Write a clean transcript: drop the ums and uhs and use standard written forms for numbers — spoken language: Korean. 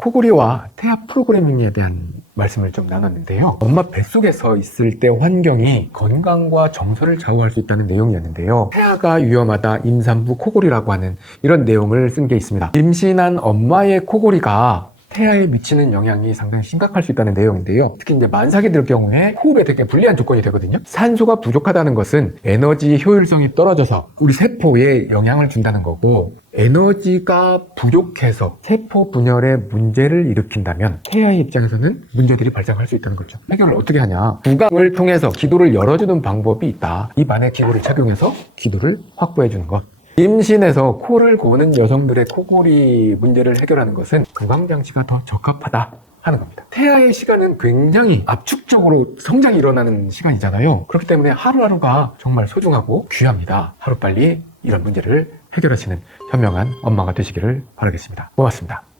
코골이와 태아 프로그래밍에 대한 말씀을 좀 나눴는데요. 엄마 뱃속에서 있을 때 환경이 건강과 정서를 좌우할 수 있다는 내용이었는데요. 태아가 위험하다, 임산부 코골이라고 하는 이런 내용을 쓴 게 있습니다. 임신한 엄마의 코골이가 태아에 미치는 영향이 상당히 심각할 수 있다는 내용인데요. 특히 이제 만삭이들 경우에 호흡에 되게 불리한 조건이 되거든요. 산소가 부족하다는 것은 에너지 효율성이 떨어져서 우리 세포에 영향을 준다는 거고, 에너지가 부족해서 세포 분열에 문제를 일으킨다면 태아의 입장에서는 문제들이 발생할 수 있다는 거죠. 해결을 어떻게 하냐? 구강을 통해서 기도를 열어주는 방법이 있다. 입 안에 기구를 착용해서 기도를 확보해 주는 것. 임신해서 코를 고는 여성들의 코골이 문제를 해결하는 것은 구강장치가 더 적합하다 하는 겁니다. 태아의 시간은 굉장히 압축적으로 성장이 일어나는 시간이잖아요. 그렇기 때문에 하루하루가 정말 소중하고 귀합니다. 하루빨리 이런 문제를 해결하시는 현명한 엄마가 되시기를 바라겠습니다. 고맙습니다.